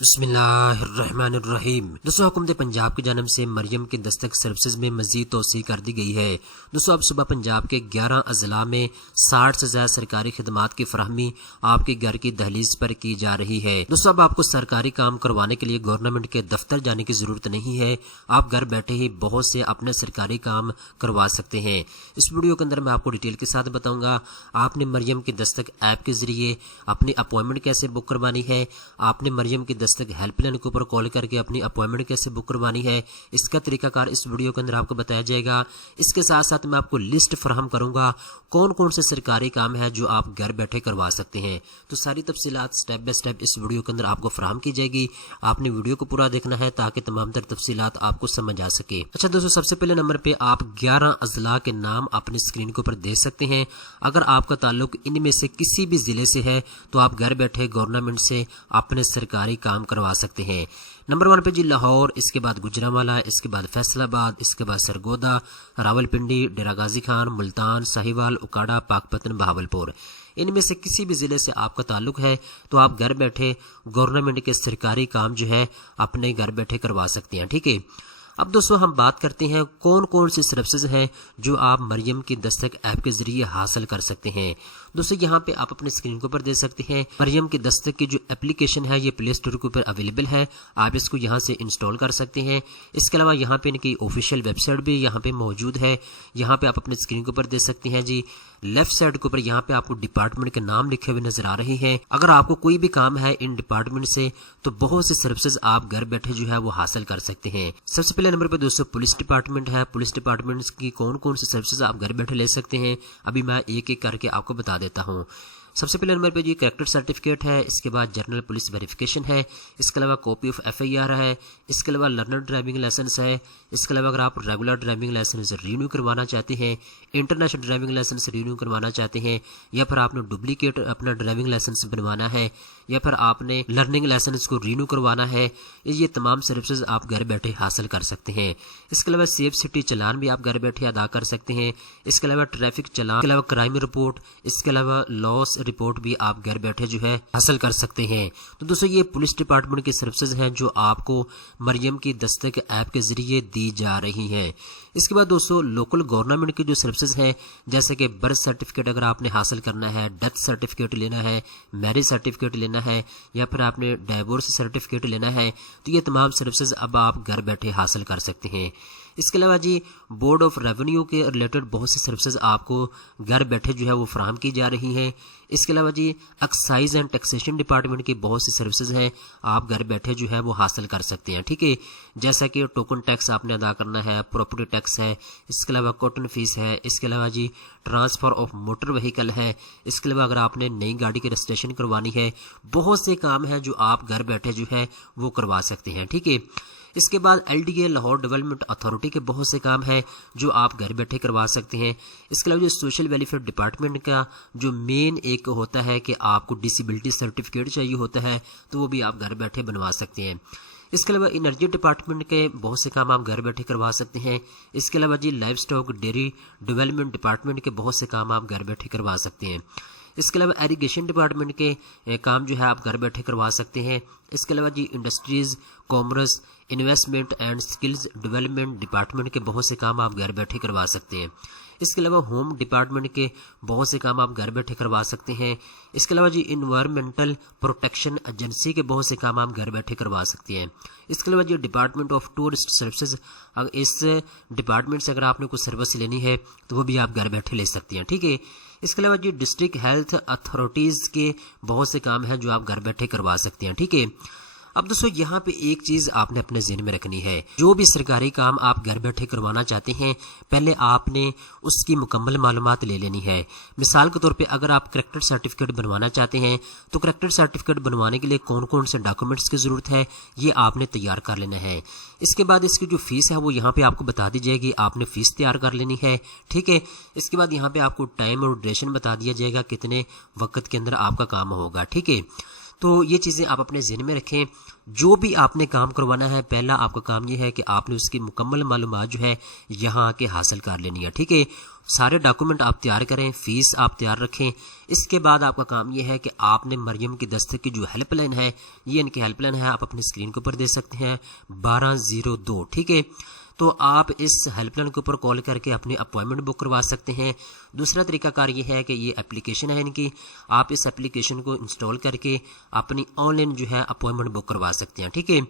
बिस्मिल्लाहिर्रहमानिर्रहीम। दोस्तों, हुकूमत पंजाब की जानिब से मरियम की दस्तक सर्विसेज में मजीद तोसी कर दी गई है। दोस्तों, अब सुबह पंजाब के 11 अजला में 60 से ज्यादा सरकारी खिदमात की फराहमी आपके घर की दहलीज पर की जा रही है। दोस्तों, अब आपको सरकारी काम करवाने के लिए गवर्नमेंट के दफ्तर जाने की जरूरत नहीं है। आप घर बैठे ही बहुत से अपने सरकारी काम करवा सकते हैं। इस वीडियो के अंदर मैं आपको डिटेल के साथ बताऊंगा आपने मरियम की दस्तक ऐप के जरिए अपनी अपॉइंटमेंट कैसे बुक करवानी है, आपने मरियम की दस्तक हेल्पलाइन के ऊपर कॉल करके अपनी अपॉइंटमेंट कैसे बुक करवानी है। इसका तरीकाकार इस वीडियो के अंदर आपको बताया जाएगा। इसके साथ साथ मैं आपको लिस्ट फराहम करूंगा कौन कौन से सरकारी काम है जो आप घर बैठे करवा सकते हैं। तो सारी तफसीलात स्टेप बाय स्टेप इस वीडियो के अंदर आपको फराहम की जाएगी। आपने वीडियो को पूरा देखना है ताकि तमाम तर तफसीलात आपको समझ आ सके। अच्छा दोस्तों, सबसे पहले नंबर पे आप 11 अजला के नाम अपनी स्क्रीन के ऊपर देख सकते हैं। अगर आपका ताल्लुक इनमें से किसी भी जिले से है तो आप घर बैठे गवर्नमेंट से अपने सरकारी काम करवा सकते हैं। नंबर 1 पे जी लाहौर, इसके बाद गुजरांवाला, इसके बाद फैसलाबाद, इसके बाद सरगोदा, रावलपिंडी, डेरा गाजी खान, मुल्तान, साहिवाल, उकाड़ा, पाकपतन, बहावलपुर। इनमें से किसी भी जिले से आपका ताल्लुक है तो आप घर बैठे गवर्नमेंट के सरकारी काम जो है अपने घर बैठे करवा सकते हैं। ठीक है, अब दोस्तों हम बात करते हैं कौन कौन सी सर्विसेज हैं जो आप मरियम की दस्तक ऐप के जरिए हासिल कर सकते हैं। दोस्तों, यहाँ पे आप अपने स्क्रीन के ऊपर देख सकते हैं मरियम की दस्तक की जो एप्लीकेशन है ये प्ले स्टोर के ऊपर अवेलेबल है। आप इसको यहाँ से इंस्टॉल कर सकते हैं। इसके अलावा यहाँ पे इनकी ऑफिशियल वेबसाइट भी यहाँ पे मौजूद है। यहाँ पे आप अपने स्क्रीन के ऊपर देख सकते हैं जी, लेफ्ट साइड के ऊपर यहाँ पे आपको डिपार्टमेंट के नाम लिखे हुए नजर आ रहे हैं। अगर आपको कोई भी काम है इन डिपार्टमेंट से तो बहुत सी सर्विसेज आप घर बैठे जो है वो हासिल कर सकते हैं। सबसे पहले नंबर पे दोस्तों पुलिस डिपार्टमेंट है। पुलिस डिपार्टमेंट की कौन कौन सी सर्विसेज आप घर बैठे ले सकते हैं अभी मैं एक एक करके आपको बता देता हूँ। सबसे पहले नंबर पे जी कैरेक्टर सर्टिफिकेट है, इसके बाद जर्नल पुलिस वेरिफिकेशन है, इसके अलावा कॉपी ऑफ FIR है, इसके अलावा लर्नर ड्राइविंग लाइसेंस है। इसके अलावा अगर आप रेगुलर ड्राइविंग लाइसेंस रिन्यू करवाना चाहते हैं, इंटरनेशनल ड्राइविंग लाइसेंस रिन्यू करवाना चाहते हैं, या फिर आपने डुप्लीकेट अपना ड्राइविंग लाइसेंस बनवाना है, या फिर आपने लर्निंग लाइसेंस को रिन्यू करवाना है, ये तमाम सर्विसेज आप घर बैठे हासिल कर सकते हैं। इसके अलावा सेफ सिटी चलान भी आप घर बैठे अदा कर सकते हैं। इसके अलावा ट्रैफिक चलान, इसके अलावा क्राइम रिपोर्ट, इसके अलावा लॉस रिपोर्ट भी आप घर बैठे जो है हासिल कर सकते हैं। तो दोस्तों ये पुलिस डिपार्टमेंट की सर्विसेज हैं जो आपको मरियम की दस्तक ऐप के जरिए दी जा रही हैं। इसके बाद दोस्तों लोकल गवर्नमेंट की जो सर्विसेज हैं जैसे कि बर्थ सर्टिफिकेट अगर आपने हासिल करना है, डेथ सर्टिफिकेट लेना है, मैरिज सर्टिफिकेट लेना है, या फिर आपने डाइवोर्स सर्टिफिकेट लेना है, तो ये तमाम सर्विसेज अब आप घर बैठे हासिल कर सकते हैं। इसके अलावा जी बोर्ड ऑफ रेवेन्यू के रिलेटेड बहुत सी सर्विसेज आपको घर बैठे जो है वो फराहम की जा रही हैं। इसके अलावा जी एक्साइज एंड टैक्सेशन डिपार्टमेंट की बहुत सी सर्विसेज हैं आप घर बैठे जो है वो हासिल कर सकते हैं। ठीक है, जैसा कि टोकन टैक्स आपने अदा करना है, प्रॉपर्टी टैक्स है, इसके अलावा कॉटन फीस है, इसके अलावा जी ट्रांसफर ऑफ मोटर व्हीकल है, इसके अलावा अगर आपने नई गाड़ी की रजिस्ट्रेशन करवानी है, बहुत से काम हैं जो आप घर बैठे जो है वो करवा सकते हैं। ठीक है, इसके बाद LDA लाहौर डेवलपमेंट अथॉरिटी के बहुत से काम हैं जो आप घर बैठे करवा सकते हैं। इसके अलावा जो सोशल वेलफेयर डिपार्टमेंट का जो मेन एक होता है कि आपको डिसेबिलिटी सर्टिफिकेट चाहिए होता है तो वो भी आप घर बैठे बनवा सकते हैं। इसके अलावा एनर्जी डिपार्टमेंट के बहुत से काम आप घर बैठे करवा सकते हैं। इसके अलावा जी livestock dairy development department के बहुत से काम आप घर बैठे करवा सकते हैं। इसके अलावा एरीगेशन डिपार्टमेंट के काम जो है आप घर बैठे करवा सकते हैं। इसके अलावा जी industries, commerce, investment and skills development department के बहुत से काम आप घर बैठे करवा सकते हैं। इसके अलावा होम डिपार्टमेंट के बहुत से काम आप घर बैठे करवा सकते हैं। इसके अलावा जी इन्वायरमेंटल प्रोटेक्शन एजेंसी के बहुत से काम आप घर बैठे करवा सकते हैं। इसके अलावा जी डिपार्टमेंट ऑफ टूरिस्ट सर्विसेज, इस डिपार्टमेंट से अगर आपने कुछ सर्विस लेनी है तो वो भी आप घर बैठे ले सकते हैं। ठीक है, इसके अलावा जी डिस्ट्रिक्ट हेल्थ अथॉरिटीज के बहुत से काम हैं जो आप घर बैठे करवा सकते हैं। ठीक है, अब दोस्तों यहाँ पे एक चीज आपने अपने ज़हन में रखनी है, जो भी सरकारी काम आप घर बैठे करवाना चाहते हैं पहले आपने उसकी मुकम्मल मालूमात ले लेनी है। मिसाल के तौर पे अगर आप करेक्टर सर्टिफिकेट बनवाना चाहते हैं तो करेक्टर सर्टिफिकेट बनवाने के लिए कौन कौन से डॉक्यूमेंट्स की जरूरत है ये आपने तैयार कर लेना है। इसके बाद इसकी जो फीस है वो यहाँ पे आपको बता दी जाएगी, आपने फीस तैयार कर लेनी है। ठीक है, इसके बाद यहाँ पे आपको टाइम और ड्यूरेशन बता दिया जाएगा कितने वक्त के अंदर आपका काम होगा। ठीक है, تو یہ چیزیں آپ اپنے ذہن میں رکھیں. جو بھی آپ نے کام کروانا ہے، پہلا آپ کا کام یہ ہے کہ آپ نے اس کی مکمل معلومات جو ہے یہاں آ کے حاصل کر لینی ہے. ٹھیک ہے، سارے ڈاکومنٹ آپ تیار کریں، فیس آپ تیار رکھیں. اس کے بعد آپ کا کام یہ ہے کہ آپ نے مریم کی دستک کی جو ہیلپ لائن ہے، یہ ان کی ہیلپ لائن ہے، آپ اپنی اسکرین کے اوپر دے سکتے ہیں 1202. ٹھیک ہے، تو آپ اس ہیلپ لائن کے اوپر کال کر کے اپنی اپوائنٹمنٹ بک کروا سکتے ہیں. دوسرا طریقہ کار یہ ہے کہ یہ اپلیکیشن ہے ان کی، آپ اس اپلیکیشن کو انسٹال کر کے اپنی آن لائن جو ہے اپوائنٹمنٹ بک کروا سکتے ہیں. ٹھیک ہے،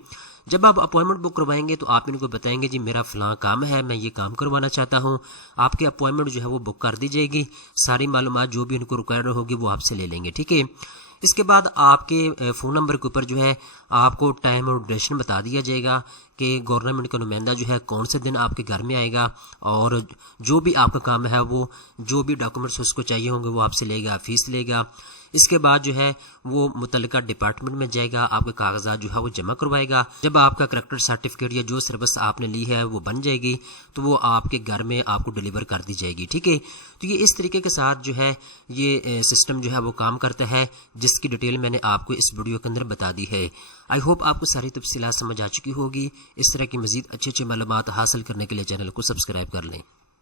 جب آپ اپوائنٹمنٹ بک کروائیں گے تو آپ ان کو بتائیں گے جی میرا فلاں کام ہے، میں یہ کام کروانا چاہتا ہوں. آپ کی اپوائنٹمنٹ جو ہے وہ بک کر دی جائے گی، ساری معلومات جو بھی ان کو ریکوائرڈ ہوگی وہ آپ سے لے لیں گے. ٹھیک ہے، اس کے بعد آپ کے فون نمبر کے اوپر جو ہے آپ کو ٹائم اور ڈیوریشن بتا دیا جائے گا کہ گورنمنٹ کا نمائندہ جو ہے کون سے دن آپ کے گھر میں آئے گا، اور جو بھی آپ کا کام ہے وہ جو بھی ڈاکومنٹس اس کو چاہیے ہوں گے وہ آپ سے لے گا، فیس لے گا. اس کے بعد جو ہے وہ متعلقہ ڈپارٹمنٹ میں جائے گا، آپ کے کاغذات جو ہے وہ جمع کروائے گا. جب آپ کا کریکٹر سرٹیفکیٹ یا جو سروس آپ نے لی ہے وہ بن جائے گی تو وہ آپ کے گھر میں آپ کو ڈیلیور کر دی جائے گی. ٹھیک ہے، تو یہ اس طریقے کے ساتھ جو ہے یہ سسٹم جو ہے وہ کام کرتا ہے، جس کی ڈیٹیل میں نے آپ کو اس ویڈیو کے اندر بتا دی ہے. آئی ہوپ آپ کو ساری تفصیلات سمجھ آ چکی ہوگی. اس طرح کی مزید اچھے معلومات حاصل کرنے کے لیے چینل کو سبسکرائب کر لیں.